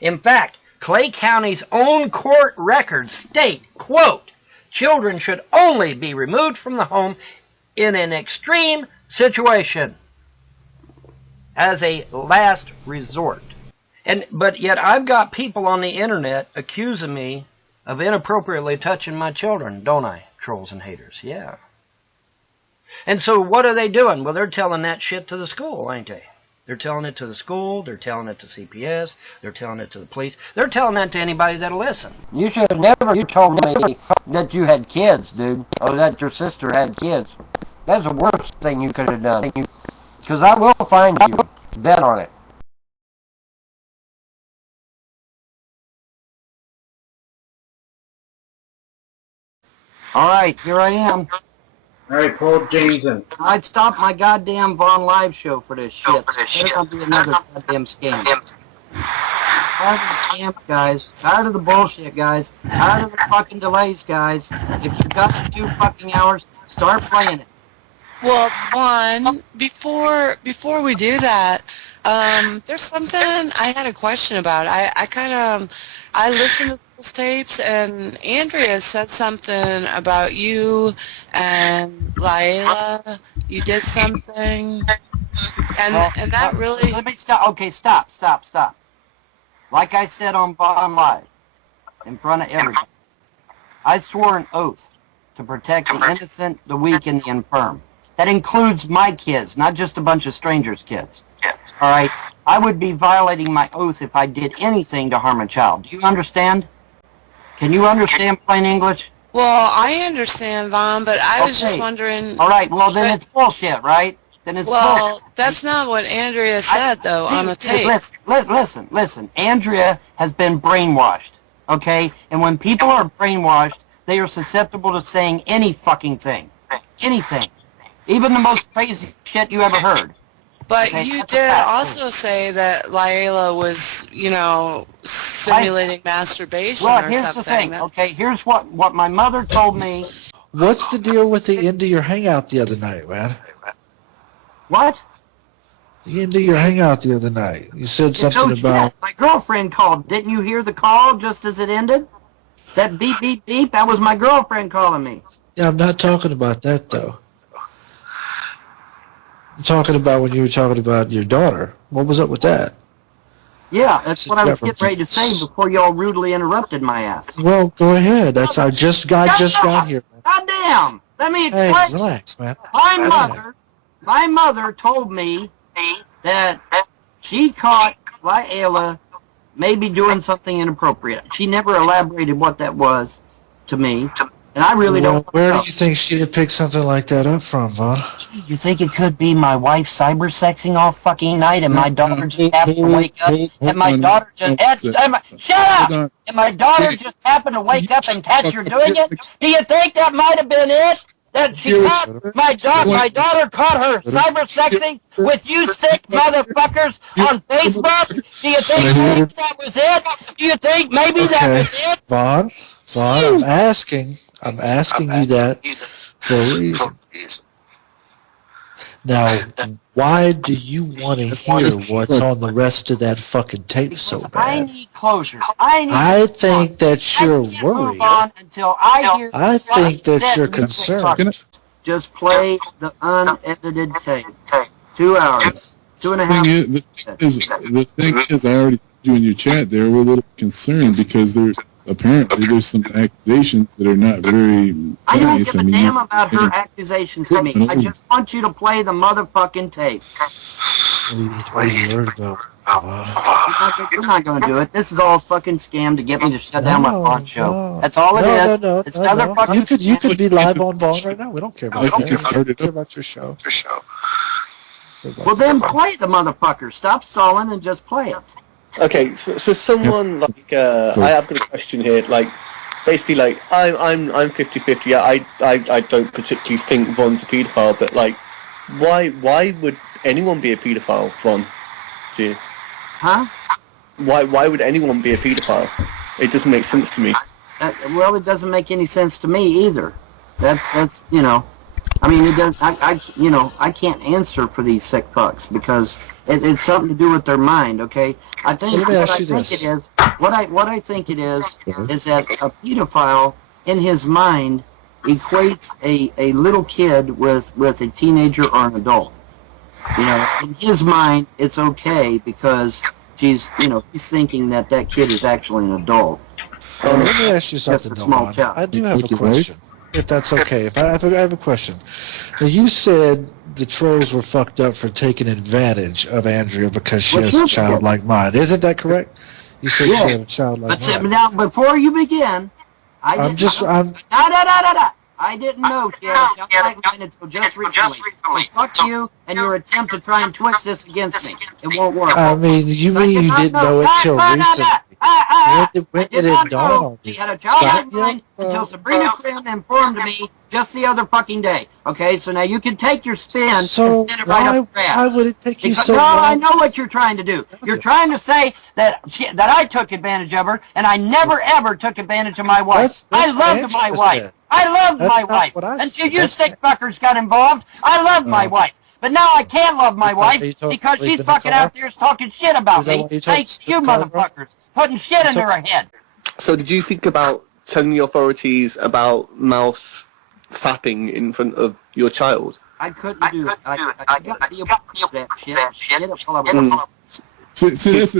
In fact, Clay County's own court records state, quote, children should only be removed from the home in an extreme situation as a last resort. But yet I've got people on the internet accusing me of inappropriately touching my children, don't I, trolls and haters? Yeah. And so what are they doing? Well, they're telling that shit to the school, ain't they? They're telling it to the school, they're telling it to CPS, they're telling it to the police, they're telling that to anybody that'll listen. You should have never told me that you had kids, dude, or that your sister had kids. That's the worst thing you could have done. Because I will find you. Bet on it. Alright, here I am. Alright, Paul Jameson. I'd stop my goddamn Vaughn live show for this shit. There's gonna be another goddamn scam. Tired of the scam, guys. Tired of the bullshit, guys. Tired of the fucking delays, guys. If you got 2 fucking hours, start playing it. Well, Vaughn, before we do that, there's something I had a question about. I listened to those tapes, and Andrea said something about you and Layla. You did something, and that really... Let me stop. Okay, stop. Like I said on Vaughn Live, in front of everybody, I swore an oath to protect the innocent, the weak, and the infirm. That includes my kids, not just a bunch of strangers' kids. All right? I would be violating my oath if I did anything to harm a child. Do you understand? Can you understand plain English? Well, I understand, Vaughn, but I was just wondering... All right, well, then it's bullshit, right? Then it's bullshit. That's not what Andrea said, though, on the tape. Listen. Andrea has been brainwashed, okay? And when people are brainwashed, they are susceptible to saying any fucking thing. Anything. Even the most crazy shit you ever heard. But you did also say that Layla was, simulating masturbation or something. Well, here's the thing, okay? Here's what my mother told me. What's the deal with the end of your hangout the other night, man? What? The end of your hangout the other night. You said something about... My girlfriend called. Didn't you hear the call just as it ended? That beep, beep, beep, that was my girlfriend calling me. Yeah, I'm not talking about that, though. I'm talking about when you were talking about your daughter. What was up with that? Yeah, that's what I was getting ready to say before y'all rudely interrupted my ass. Well, go ahead. That's I just got here. Goddamn! Let me explain. Hey, relax, man. My mother told me that she caught Layla maybe doing something inappropriate. She never elaborated what that was to me. And I really don't Where do you think she'd have picked something like that up from, Vaughn? You think it could be my wife cyber-sexing all fucking night and my daughter just happened to wake up and my daughter just... Shut up! And my daughter just happened to wake up and catch her doing it? Do you think that might have been it? That she caught... My daughter caught her cyber-sexing with you sick motherfuckers on Facebook? Do you think maybe that was it? Do you think maybe that was it? Vaughn, I'm asking you that for a reason. Now, why do you want to hear what's on the rest of that fucking tape so bad? I need closure. I think that you're worried. Until I think that you're concerned. Just play the unedited tape. 2 hours. 2.5. The thing is, I already told you in your chat there, we're a little concerned because apparently there's some accusations that are not very nice. I don't give a damn about her accusations to me. I just want you to play the motherfucking tape. What are you worried about? We're not going to do it. This is all a fucking scam to get me to shut down my Vaughn show. That's all it is. It's another fucking scam. You could be live on Vaughn right now. We don't care about that. We don't care about your show. Well, then play the motherfucker. Stop stalling and just play it. Okay, so someone like I've got a question here. Like, basically, like I'm 50-50. I don't particularly think Vaughn's a paedophile, but like, why would anyone be a paedophile, Vaughn? Huh? Why would anyone be a paedophile? It doesn't make sense to me. Well, it doesn't make any sense to me either. That's I mean, it does. I can't answer for these sick fucks because It's something to do with their mind, okay? I think Let me what ask I you think this. it is, what I think it is that a pedophile in his mind equates a little kid with a teenager or an adult. You know, in his mind, it's okay because he's thinking that kid is actually an adult. Let me ask you Just something, a small Don. child. I do have a question, if that's okay. If I have a question. Now, you said the trolls were fucked up for taking advantage of Andrea because she has a childlike mind. Isn't that correct? You said she had a childlike But mind. now, before you begin, I didn't know she had a childlike mind until just recently. So fuck you and your attempt to try and twist this against me. It won't work. I mean, you mean you didn't know it till recently? When did it dawn on you? She had a childlike mind until Sabrina Krim informed me just the other fucking day. Okay, so now you can take your spin and So spin it right up your ass. why would it take you so No, long? I know what you're trying to do. You're trying to say that I took advantage of her, and I never ever took advantage of my wife. That's I loved what my Angela wife. said. I loved That's my not wife what I until said. you That's- sick fuckers got involved. I loved my wife. But now I can't love my wife you told because me she's to fucking call out there talking shit about Is that me. what you told Thanks us to you to call her? motherfuckers putting shit into her head. So did you think about telling the authorities about Mouse fapping in front of your child? I couldn't do it. I got to be able to do that shit. Get it while I was So that's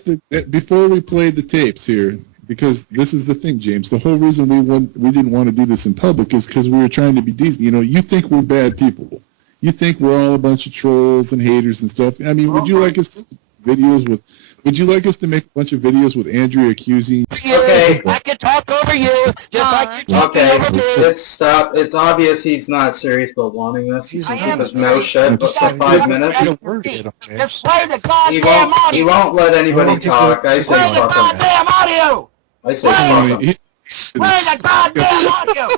the before we played the tapes here, because this is the thing, James. The whole reason we didn't want to do this in public is because we were trying to be decent. You know, you think we're bad people. You think we're all a bunch of trolls and haters and stuff. I mean, would you like us to videos with? Would you like us to make a bunch of videos with Andrea accusing? Okay. I can talk over you, just like you're talking Okay, over me. let's stop. It's obvious he's not serious about wanting this. He's Keep I am his mouth shut for serious. 5 minutes. Just play the He goddamn won't. audio. He won't let anybody talk. I say Play the fuck him. goddamn audio. I say fuck him. Play the goddamn audio.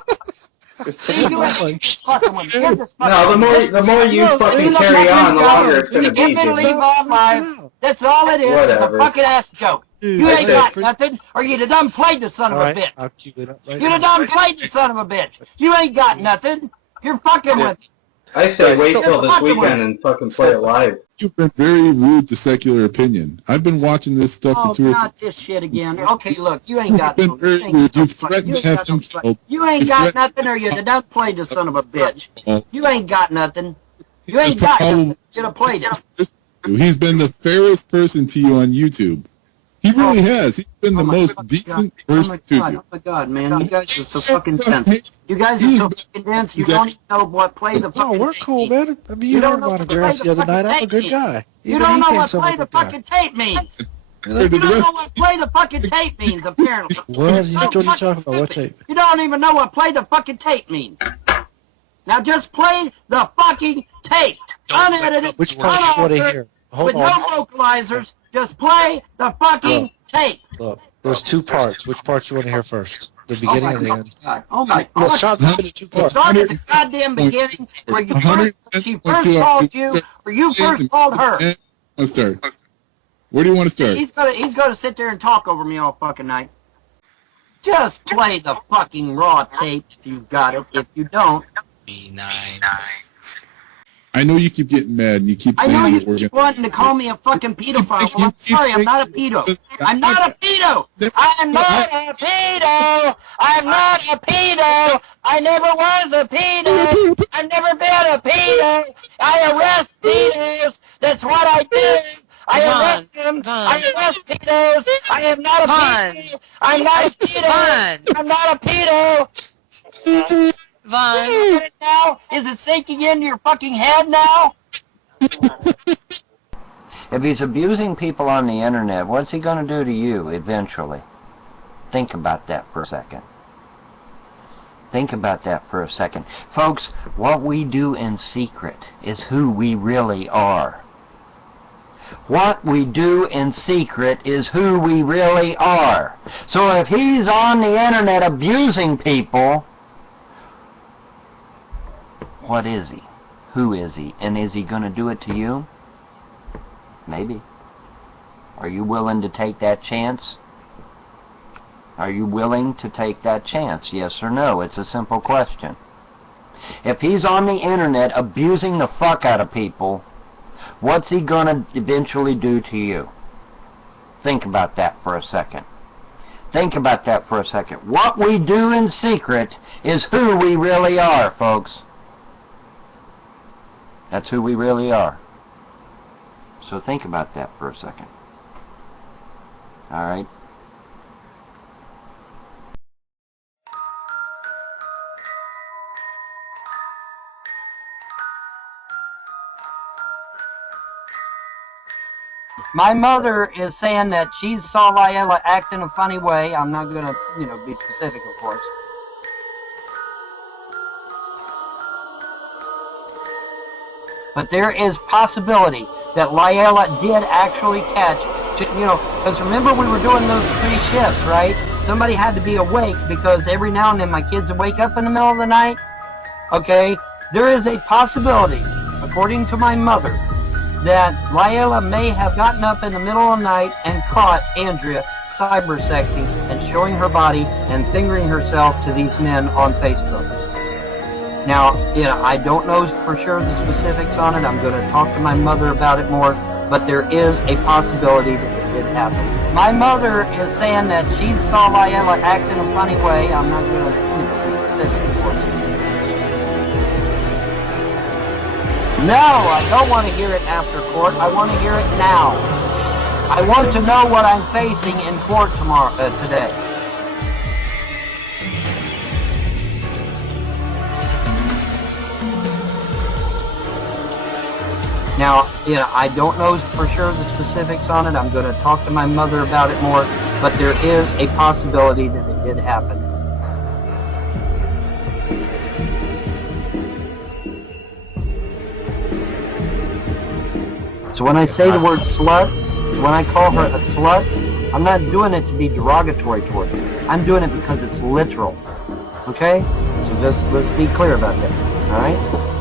See, you ain't fucking with me. You're just fucking No, the more you fucking carry on, the longer it's gonna Get be. me to leave Jimmy. on live. That's all it is. Whatever. It's a fucking ass joke. You I ain't say- got nothing, or you'd have done played the son of a bitch. I'll keep it up right You'd have now. done played the son of a bitch. You ain't got nothing. You're fucking with me. I say wait till this weekend and fucking play it live. You've been very rude to Secular Opinion. I've been watching this stuff Oh, for 2 or 3. not this shit again. Okay, look, you ain't got You've no. been very rude. You've threatened to have him killed. You ain't got nothing, or you'd have done played the son of a bitch. You ain't got nothing. You ain't got nothing. You'd have played it. He's been the fairest person to you on YouTube. He really has. He's been the most decent person to you. Oh my god, man, you guys are so fucking dense. You guys are so fucking dense. You don't even know what play the fucking. Oh, we're cool, tape means. man. I mean, You you don't heard know about what a grass play the other the night. I'm a fucking good tape guy. You Even don't he know thinks what I'm a play the good guy. fucking tape means. Compared You to the don't know rest- what play the fucking tape means, apparently. What? You So what are you fucking talking about? What stupid. tape? You don't even know what play the fucking tape means. Now just play the fucking tape. Unedited, Which part do you want to unaltered, hear? Hold with on. no vocalizers. Just play the fucking tape. Look, there's 2 parts. Which part you want to hear first? The Oh beginning my and the end? god. Oh my Well, god. Sean's looking at 2 parts. Start at the goddamn beginning where she first called you, or you first called her. Let's start. Where do you want to start? He's gonna sit there and talk over me all fucking night. Just play the fucking raw tape if you've got it. If you don't, Be nice. I know you keep getting mad and you keep I saying know you that we're keep gonna... wanting to call me a fucking pedophile. Well, I'm sorry, I'm not a pedo. I'm not a pedo. I'm not a pedo. I'm not a pedo. I never was a pedo. I've never been a pedo. I arrest pedos. That's what I do. I arrest them. I arrest pedos. I am not a pedo. I'm not a pedo. I'm not a pedo. Vaughn. You get it now? Is it sinking into your fucking head now? If he's abusing people on the internet, what's he going to do to you eventually? Think about that for a second. Think about that for a second. Folks, what we do in secret is who we really are. What we do in secret is who we really are. So if he's on the internet abusing people, what is he? Who is he? And is he going to do it to you? Maybe. Are you willing to take that chance? Are you willing to take that chance? Yes or no? It's a simple question. If he's on the internet abusing the fuck out of people, what's he going to eventually do to you? Think about that for a second. Think about that for a second. What we do in secret is who we really are, folks. That's who we really are. So think about that for a second. All right? My mother is saying that she saw Layla act in a funny way. I'm not going to, be specific, of course. But there is possibility that Layla did actually catch, because remember we were doing those 3 shifts, right? Somebody had to be awake because every now and then my kids would wake up in the middle of the night. Okay? There is a possibility, according to my mother, that Layla may have gotten up in the middle of the night and caught Andrea cybersexing and showing her body and fingering herself to these men on Facebook. Now, I don't know for sure the specifics on it. I'm going to talk to my mother about it more, but there is a possibility that it did happen. My mother is saying that she saw Layla act in a funny way. I'm not going to be specific, of course. No, I don't want to hear it after court. I want to hear it now. I want to know what I'm facing in court today. Now, I don't know for sure the specifics on it. I'm going to talk to my mother about it more, but there is a possibility that it did happen. So when I say the word slut, when I call her a slut, I'm not doing it to be derogatory toward her. I'm doing it because it's literal. Okay? So let's be clear about that. All right?